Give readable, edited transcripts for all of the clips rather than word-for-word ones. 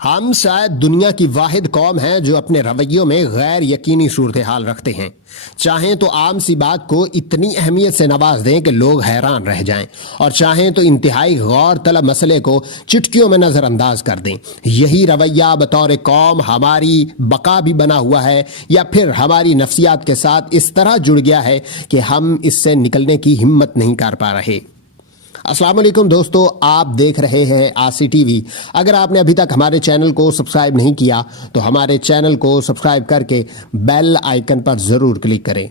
ہم شاید دنیا کی واحد قوم ہیں جو اپنے رویوں میں غیر یقینی صورتحال رکھتے ہیں. چاہیں تو عام سی بات کو اتنی اہمیت سے نواز دیں کہ لوگ حیران رہ جائیں، اور چاہیں تو انتہائی غور طلب مسئلے کو چٹکیوں میں نظر انداز کر دیں. یہی رویہ بطور قوم ہماری بقا بھی بنا ہوا ہے، یا پھر ہماری نفسیات کے ساتھ اس طرح جڑ گیا ہے کہ ہم اس سے نکلنے کی ہمت نہیں کر پا رہے. السلام علیکم دوستو، آپ دیکھ رہے ہیں آسی ٹی وی. اگر آپ نے ابھی تک ہمارے چینل کو سبسکرائب نہیں کیا تو ہمارے چینل کو سبسکرائب کر کے بیل آئیکن پر ضرور کلک کریں.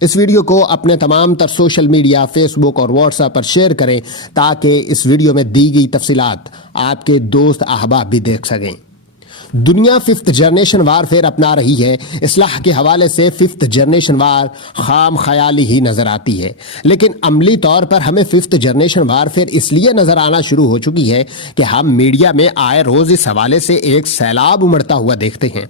اس ویڈیو کو اپنے تمام تر سوشل میڈیا، فیس بک اور واٹس ایپ پر شیئر کریں تاکہ اس ویڈیو میں دی گئی تفصیلات آپ کے دوست احباب بھی دیکھ سکیں. دنیا ففتھ جنریشن وارفیئر اپنا رہی ہے. اصلاح کے حوالے سے ففتھ جنریشن وار خام خیالی ہی نظر آتی ہے، لیکن عملی طور پر ہمیں ففتھ جنریشن وارفیئر اس لیے نظر آنا شروع ہو چکی ہے کہ ہم میڈیا میں آئے روز اس حوالے سے ایک سیلاب امڑتا ہوا دیکھتے ہیں.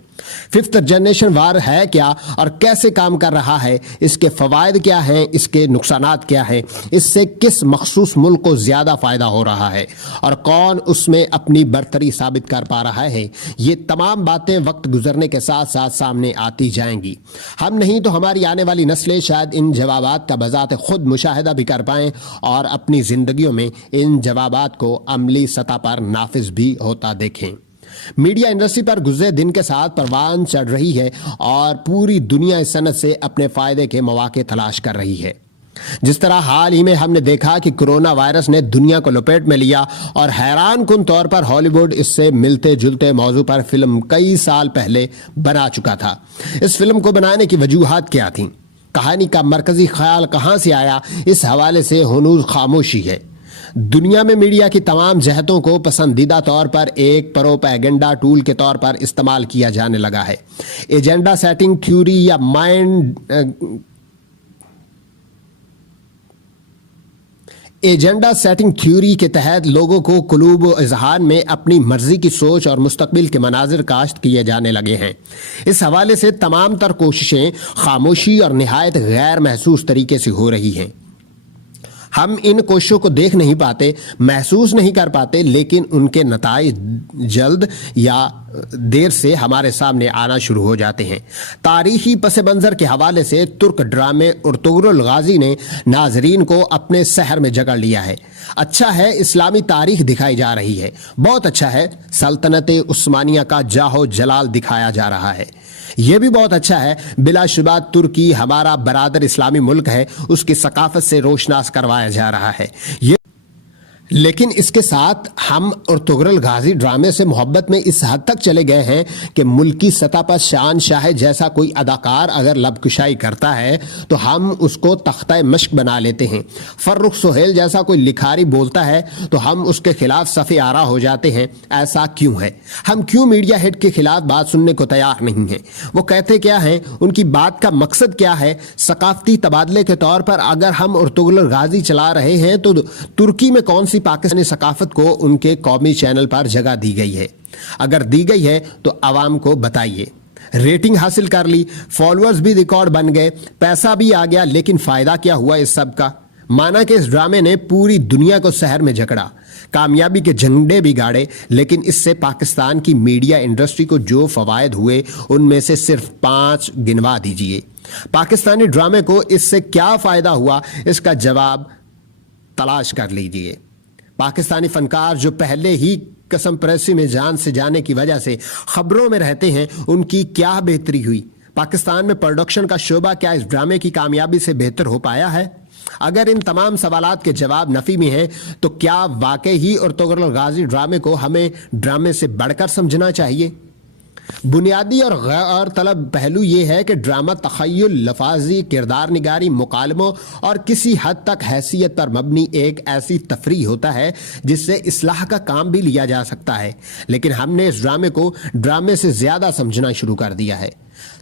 ففتھ جنریشن وار ہے کیا اور کیسے کام کر رہا ہے، اس کے فوائد کیا ہیں، اس کے نقصانات کیا ہیں، اس سے کس مخصوص ملک کو زیادہ فائدہ ہو رہا ہے اور کون اس میں اپنی برتری ثابت کر پا رہا ہے، یہ تمام باتیں وقت گزرنے کے ساتھ ساتھ سامنے آتی جائیں گی. ہم نہیں تو ہماری آنے والی نسلیں شاید ان جوابات کا بذات خود مشاہدہ بھی کر پائیں اور اپنی زندگیوں میں ان جوابات کو عملی سطح پر نافذ بھی ہوتا دیکھیں. میڈیا انڈسٹری پر گزرے دن کے ساتھ پروان چڑھ رہی ہے اور پوری دنیا اس صنعت سے اپنے فائدے کے مواقع تلاش کر رہی ہے. جس طرح حال ہی میں ہم نے دیکھا کہ کرونا وائرس نے دنیا کو لپیٹ میں لیا اور حیران کن طور پر ہالی ووڈ اس سے ملتے جلتے موضوع پر فلم کئی سال پہلے بنا چکا تھا. اس فلم کو بنانے کی وجوہات کیا تھیں، کہانی کا مرکزی خیال کہاں سے آیا، اس حوالے سے ہنوز خاموشی ہے. دنیا میں میڈیا کی تمام جہتوں کو پسندیدہ طور پر ایک پروپیگنڈا ٹول کے طور پر استعمال کیا جانے لگا ہے. ایجنڈا سیٹنگ تھیوری یا ایجنڈا سیٹنگ تھیوری کے تحت لوگوں کو قلوب و اذہان میں اپنی مرضی کی سوچ اور مستقبل کے مناظر کاشت کیے جانے لگے ہیں. اس حوالے سے تمام تر کوششیں خاموشی اور نہایت غیر محسوس طریقے سے ہو رہی ہیں. ہم ان کوششوں کو دیکھ نہیں پاتے، محسوس نہیں کر پاتے، لیکن ان کے نتائج جلد یا دیر سے ہمارے سامنے آنا شروع ہو جاتے ہیں. تاریخی پس منظر کے حوالے سے ترک ڈرامے ارطغرل غازی نے ناظرین کو اپنے سحر میں جکڑ لیا ہے. اچھا ہے اسلامی تاریخ دکھائی جا رہی ہے، بہت اچھا ہے سلطنت عثمانیہ کا جاہو جلال دکھایا جا رہا ہے، یہ بھی بہت اچھا ہے. بلا شبہ ترکی ہمارا برادر اسلامی ملک ہے، اس کی ثقافت سے روشناس کروایا جا رہا ہے. لیکن اس کے ساتھ ہم ارطغرل غازی ڈرامے سے محبت میں اس حد تک چلے گئے ہیں کہ ملکی سطح پر شان شاہ جیسا کوئی اداکار اگر لب کشائی کرتا ہے تو ہم اس کو تختہ مشق بنا لیتے ہیں. فرخ سہیل جیسا کوئی لکھاری بولتا ہے تو ہم اس کے خلاف صف آرا ہو جاتے ہیں. ایسا کیوں ہے؟ ہم کیوں میڈیا ہیڈ کے خلاف بات سننے کو تیار نہیں ہیں؟ وہ کہتے کیا ہیں؟ ان کی بات کا مقصد کیا ہے؟ ثقافتی تبادلے کے طور پر اگر ہم ارطغرل غازی چلا رہے ہیں تو ترکی میں کون سی پاکستانی ثقافت کو ان کے قومی چینل پر جگہ دی گئی ہے؟ اگر دی گئی ہے تو عوام کو بتائیے. ریٹنگ حاصل کر لی، فالوورز بھی ریکارڈ بن گئے، پیسہ بھی آ گیا، لیکن فائدہ کیا ہوا اس سب کا؟ مانا کہ اس ڈرامے نے پوری دنیا کو سحر میں جکڑا، کامیابی کے جھنڈے بھی گاڑے، لیکن اس سے پاکستان کی میڈیا انڈسٹری کو جو فوائد ہوئے ان میں سے صرف 5 گنوا دیجئے. پاکستانی ڈرامے کو اس سے کیا فائدہ ہوا، اس کا جواب تلاش کر لیجئے. پاکستانی فنکار جو پہلے ہی قسم پرسی میں جان سے جانے کی وجہ سے خبروں میں رہتے ہیں، ان کی کیا بہتری ہوئی؟ پاکستان میں پروڈکشن کا شعبہ کیا اس ڈرامے کی کامیابی سے بہتر ہو پایا ہے؟ اگر ان تمام سوالات کے جواب نفی میں ہیں تو کیا واقعی ہی ارطغرل غازی ڈرامے کو ہمیں ڈرامے سے بڑھ کر سمجھنا چاہیے؟ بنیادی اور غیر طلب پہلو یہ ہے کہ ڈرامہ تخیل، لفاظی، کردار نگاری، مکالموں اور کسی حد تک حیثیت پر مبنی ایک ایسی تفریح ہوتا ہے جس سے اصلاح کا کام بھی لیا جا سکتا ہے. لیکن ہم نے اس ڈرامے کو ڈرامے سے زیادہ سمجھنا شروع کر دیا ہے.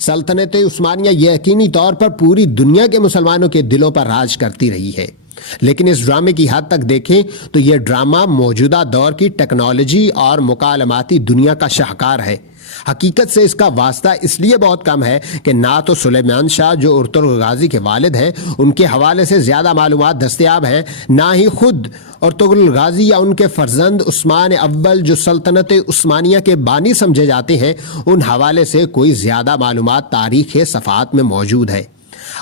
سلطنت عثمانیہ یقینی طور پر پوری دنیا کے مسلمانوں کے دلوں پر راج کرتی رہی ہے، لیکن اس ڈرامے کی حد تک دیکھیں تو یہ ڈرامہ موجودہ دور کی ٹیکنالوجی اور مکالماتی دنیا کا شاہکار ہے. حقیقت سے اس کا واسطہ اس لیے بہت کم ہے کہ نہ تو سلیمان شاہ جو ارطغرل غازی کے والد ہیں ان کے حوالے سے زیادہ معلومات دستیاب ہیں، نہ ہی خود ارطغرل غازی یا ان کے فرزند عثمان اول جو سلطنت عثمانیہ کے بانی سمجھے جاتے ہیں ان حوالے سے کوئی زیادہ معلومات تاریخ صفحات میں موجود ہے۔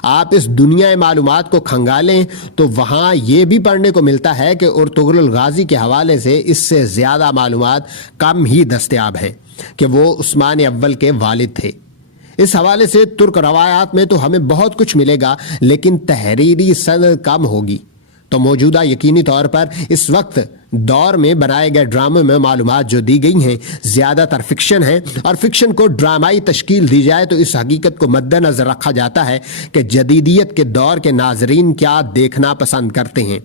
آپ اس دنیا معلومات کو کھنگالیں تو وہاں یہ بھی پڑھنے کو ملتا ہے کہ ارطغرل غازی کے حوالے سے اس سے زیادہ معلومات کم ہی دستیاب ہیں کہ وہ عثمان اول کے والد تھے۔ اس حوالے سے ترک روایات میں تو ہمیں بہت کچھ ملے گا لیکن تحریری سند کم ہوگی۔ تو موجودہ یقینی طور پر اس وقت دور میں بنائے گئے ڈرامے میں معلومات جو دی گئی ہیں زیادہ تر فکشن ہیں، اور فکشن کو ڈرامائی تشکیل دی جائے تو اس حقیقت کو مد نظر رکھا جاتا ہے کہ جدیدیت کے دور کے ناظرین کیا دیکھنا پسند کرتے ہیں۔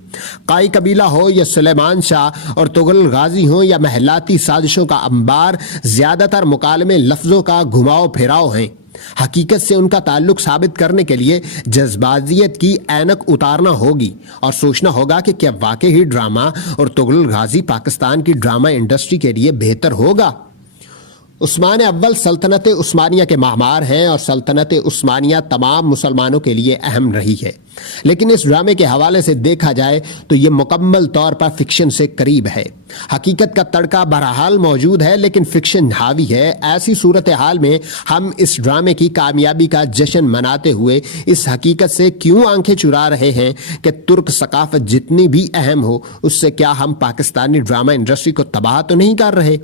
قائی قبیلہ ہو یا سلیمان شاہ اور ارطغرل غازی ہوں یا محلاتی سازشوں کا انبار، زیادہ تر مکالمے لفظوں کا گھماؤ پھراؤ ہیں۔ حقیقت سے ان کا تعلق ثابت کرنے کے لیے جذباتیت کی اینک اتارنا ہوگی اور سوچنا ہوگا کہ کیا واقعی ڈرامہ اور ارطغرل غازی پاکستان کی ڈرامہ انڈسٹری کے لیے بہتر ہوگا۔ عثمان اول سلطنت عثمانیہ کے معمار ہیں اور سلطنت عثمانیہ تمام مسلمانوں کے لیے اہم رہی ہے، لیکن اس ڈرامے کے حوالے سے دیکھا جائے تو یہ مکمل طور پر فکشن سے قریب ہے۔ حقیقت کا تڑکا بہرحال موجود ہے لیکن فکشن حاوی ہے۔ ایسی صورتحال میں ہم اس ڈرامے کی کامیابی کا جشن مناتے ہوئے اس حقیقت سے کیوں آنکھیں چرا رہے ہیں کہ ترک ثقافت جتنی بھی اہم ہو اس سے کیا ہم پاکستانی ڈرامہ انڈسٹری کو تباہ تو نہیں کر رہے؟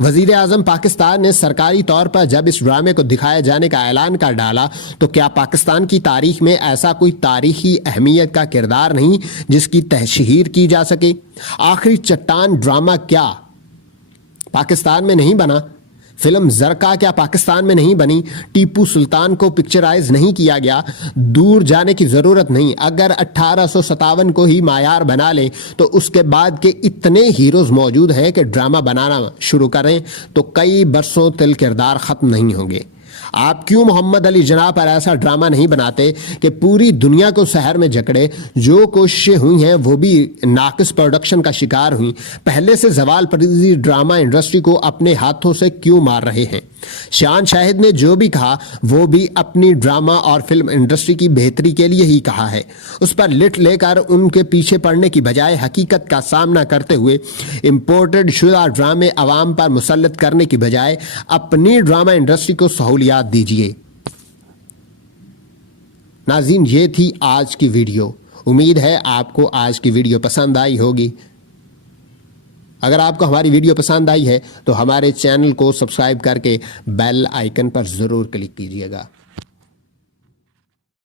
وزیر اعظم پاکستان نے سرکاری طور پر جب اس ڈرامے کو دکھائے جانے کا اعلان کر ڈالا تو کیا پاکستان کی تاریخ میں ایسا کوئی تاریخی اہمیت کا کردار نہیں جس کی تشہیر کی جا سکے؟ آخری چٹان ڈرامہ کیا پاکستان میں نہیں بنا؟ فلم زرقا کیا پاکستان میں نہیں بنی؟ ٹیپو سلطان کو پکچرائز نہیں کیا گیا؟ دور جانے کی ضرورت نہیں، اگر 1857 کو ہی معیار بنا لیں تو اس کے بعد کے اتنے ہیروز موجود ہیں کہ ڈرامہ بنانا شروع کریں تو کئی برسوں تل کردار ختم نہیں ہوں گے۔ آپ کیوں محمد علی جناح پر ایسا ڈرامہ نہیں بناتے کہ پوری دنیا کو سحر میں جکڑے؟ جو کوششیں ہوئی ہیں وہ بھی ناقص پروڈکشن کا شکار ہوئیں۔ پہلے سے زوال پذیر ڈرامہ انڈسٹری کو اپنے ہاتھوں سے کیوں مار رہے ہیں؟ شان شاہد نے جو بھی کہا وہ بھی اپنی ڈرامہ اور فلم انڈسٹری کی بہتری کے لیے ہی کہا ہے۔ اس پر لٹ لے کر ان کے پیچھے پڑنے کی بجائے حقیقت کا سامنا کرتے ہوئے امپورٹڈ شدہ ڈرامے عوام پر مسلط کرنے کی بجائے اپنی ڈرامہ انڈسٹری کو سہولیات دیجیے۔ ناظرین، یہ تھی آج کی ویڈیو۔ امید ہے آپ کو آج کی ویڈیو پسند آئی ہوگی۔ اگر آپ کو ہماری ویڈیو پسند آئی ہے تو ہمارے چینل کو سبسکرائب کر کے بیل آئیکن پر ضرور کلک کیجیے گا۔